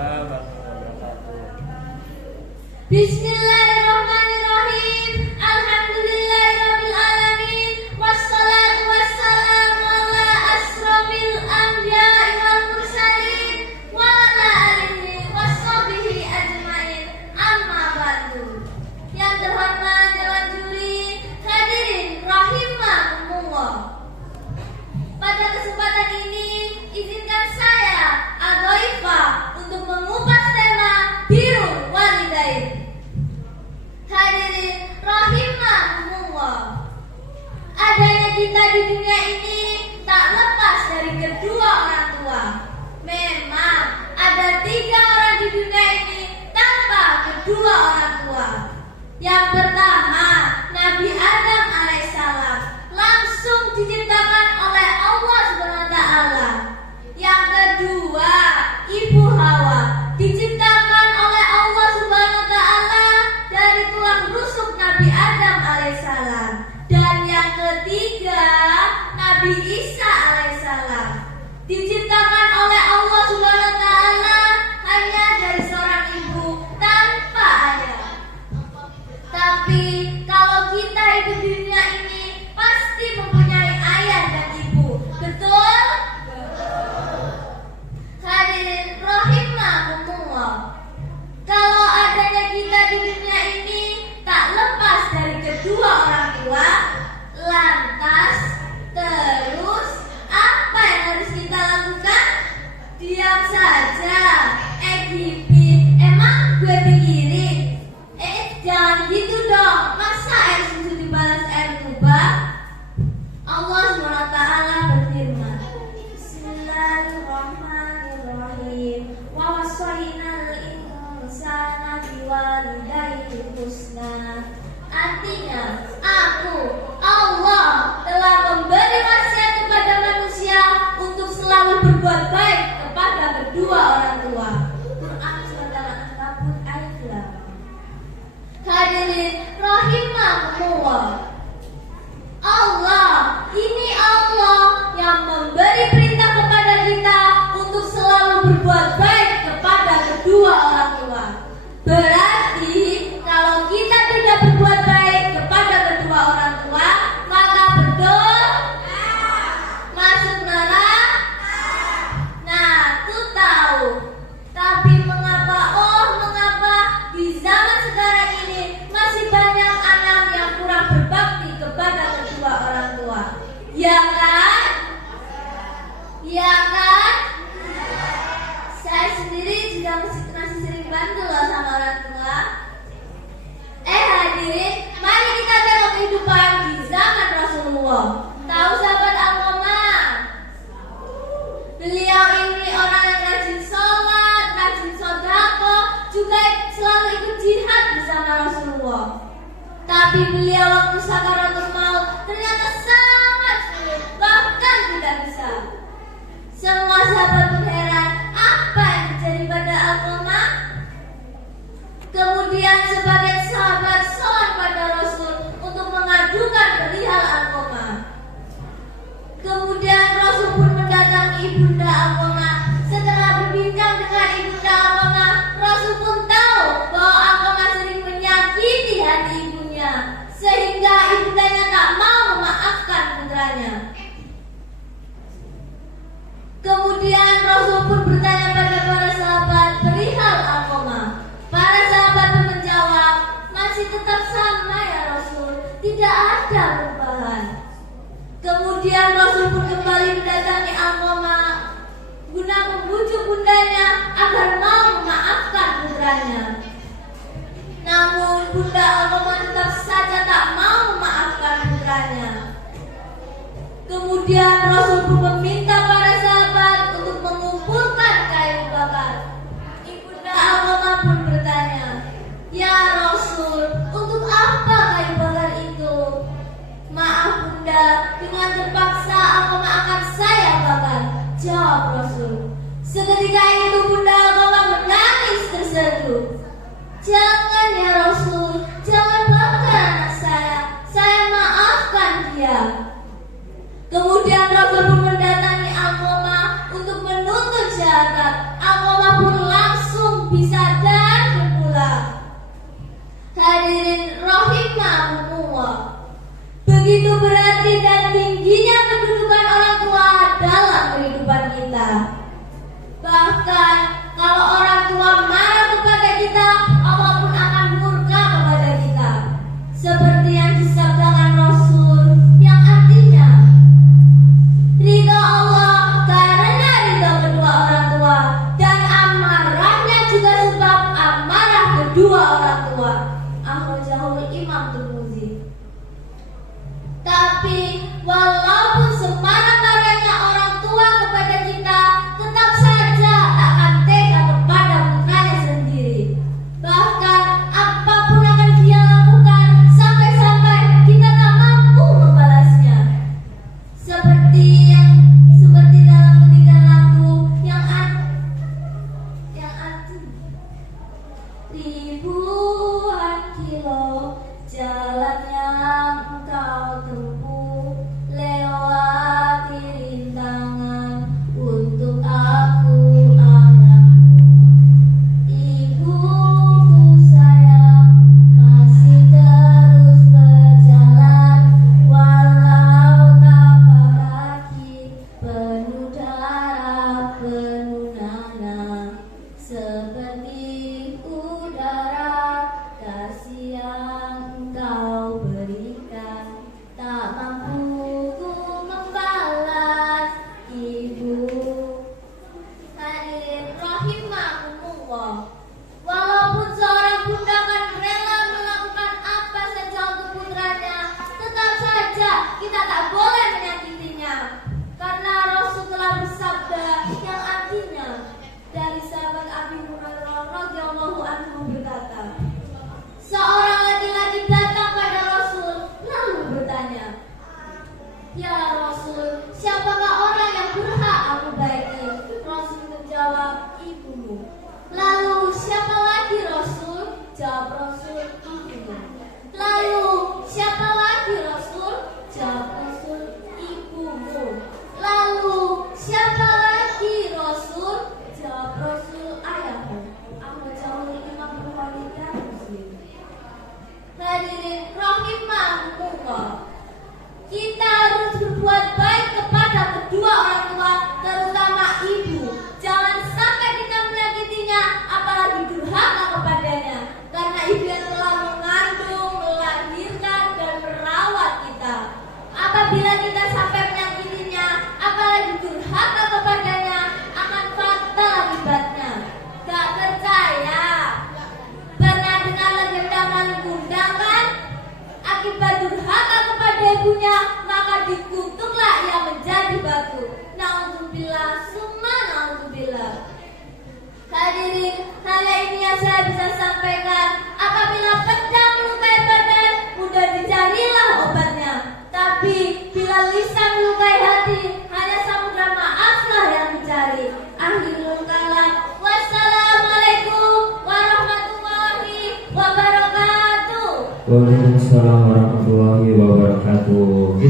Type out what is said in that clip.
Waalaikumsalam warahmatullahi wabarakatuh. Bismillahirrahmanirrahim. Alhamdulillahirabbil alamin. Wassalatu wassalamu ala asrofil anbiya'i wal mursalin wa ala alihi washabihi ajmain. Amma ba'du. Yang terhormat Dewan Juri, hadirin rahimakumullah. Pada kesempatan ini izinkan saya Adhoifah untuk mengupas tema birrul walidain. Hadirin rahimakumullah. Adanya kita di dunia ini tak lepas dari kedua orang tua. Memang ada 3 orang di dunia ini tanpa kedua orang tua. Yang pertama, Nabi Adam alaihissalam langsung diciptakan oleh Allah SWT. Yang kedua, Ibu Hawa diciptakan oleh Allah SWT dari tulang rusuk Nabi Adam alaihissalam. Dan yang ketiga, Nabi Isa alaihissalam diciptakan oleh Allah SWT hanya dari seorang ibu tanpa ayah. Tapi kalau kita hidup di dunia ini pasti mempunyai ayah dan ibu. Betul? Hadirin rahimakumullah. Kalau adanya kita di dunia ini tak lepas dari kedua orang tua, lantas terus apa yang harus kita lakukan? Diam saja. Gipit, emang gue pikirin. Jangan gitu dong. Masa air susu dibalas air tuba? Allah SWT berfirman, Bismillahirrahmanirrahim. Wa wassaynal insana biwalidayhi husna. Artinya, aku Allah telah memberi wasiat kepada manusia untuk selalu berbuat baik kepada kedua orang tua. Quran surat Al-Ankabut ayat 8. Hadirin rahimakumullah. Allah, ini Allah yang memberi perintah kepada kita untuk selalu berbuat baik kepada kedua orang tua. Berarti kalau kita tidak berbuat baik kepada kedua orang tua, maka berdosa, masuk neraka. Nah, tuh tahu. Tapi mengapa di zaman sekarang ini masih banyak anak yang kurang berbakti kepada kedua orang tua? Ya kan? Ya kan? Saya sendiri juga masih sering bantu loh sama orang tua. Hadirin, mari kita tengok kehidupan di zaman Rasulullah. Tahu sahabat Al-Qamah? Beliau ini orang yang rajin sholat, rajin sedekah, juga selalu ikut jihad bersama Rasulullah. Tapi beliau waktu sakaratul maut ternyata sangat sulit, bahkan tidak bisa. Semua sahabat pun heran, apa yang terjadi pada Al-Qamah? Kemudian sebagian sahabat sowan pada Rasul untuk mengadukan perihal Al-Qamah. Kemudian Rasul pun mendatangi ibunda Al-Qamah. Setelah berbincang dengan ibunda Al-Qamah, Rasul pun tahu bahwa Al-Qamah sering menyakiti hati ibunya, sehingga ibundanya tak mau memaafkan putranya. Kemudian Rasul pun bertanya pada para sahabat perihal Al-Qamah. Para sahabat pun menjawab, masih tetap sama ya Rasul, tidak ada perubahan. Kemudian Rasul pun kembali mendatangi Al-Qamah guna membujuk bundanya agar mau memaafkan putranya. Namun bunda Al-Qamah tetap saja tak mau memaafkan putranya. Kemudian Rasul pun meminta para sahabat untuk mengumpulkan kayu bakar. Ibunda Al-Qamah pun bertanya, ya Rasul, untuk apa kayu bakar itu? Maaf bunda, dengan terpaksa Al-Qamah akan saya bakar, jawab Rasul. Seketika itu bunda Al-Qamah menangis terseduh. Jangan ya Rasul, jangan bakar anak saya maafkan dia. Kemudian Rasul pun mendatangi Al-Qamah untuk menuntut syahadat. Al-Qamah pun langsung Begitu berarti dan tingginya kedudukan orang tua dalam kehidupan kita. Bahkan kalau orang tua marah kepada kita, Allah pun akan murka kepada kita. Seperti yang disabdakan Rasul, yang artinya ridha Allah karena ridha kedua orang tua, dan amarahnya juga sebab amarah kedua orang tua. Akhrajahul Imam Tirmidzi. Tapi walaupun semarah-marahnya orang tua kepada kita, tetap saja tak akan tega kepada putranya sendiri. Bahkan apapun akan dia lakukan, sampai-sampai kita tak mampu membalasnya. Seperti dalam ketiga lagu yang arti ribuan kilo jalan yang engkau tempuh, lewati rintangan untuk aku anakmu. Ibuku sayang masih terus berjalan, walau tapak kaki penuh darah penuh nanah. Seperti udara kasih yang engkau berikan, tak mampu ku membalas ibu. Hadirin rahimakumullah. Walaupun seorang bunda akan rela melakukan apa saja untuk putranya, tetap saja kita tak boleh menyakitinya. Karena Rasul telah bersabda yang artinya, dari sahabat Abi Hurairah radhiyallahu anhu berkata, seorang laki-laki datang pada Rasul lalu bertanya, "Ya Rasul, siapakah orang yang berhak aku baiki?" Rasul menjawab, "Ibumu." "Lalu siapa lagi Rasul?" Jawab Rasul, "Ibumu." "Lalu siapa lagi Rasul?" Jawab Rasul, "Ibumu." "Lalu siapa lagi Rasul?" Jawab Rasul, "Ayahmu." Akhrajahul Imam Bukhari dan Muslim. Hadirin rahimakumullah. Kita harus berbuat baik kepada kedua orang tua, terutama ibu. Jangan sampai kita menyakitinya, apalagi durhaka kepadanya. Karena ibu yang telah mengandung, melahirkan, dan merawat kita. Apabila kita sampai menyakitinya, apalagi durhaka kepadanya, akan fatal akibatnya. Gak percaya? Pernah dengar legenda maling kundang kan? Akibat durhaka kepada ibunya, maka dikutuklah ia menjadi batu. Na'udzubillah, summa na'udzubillah. Hadirin, hanya ini yang saya bisa sampaikan. Apabila pedang melukai badan, mudah dicarilah obatnya. Tapi bila lisan melukai hati, hanya samudra maaflah yang dicari. Akhirul kalam. Wassalamualaikum warahmatullahi wabarakatuh. Waalaikumsalam warahmatullahi wabarakatuh.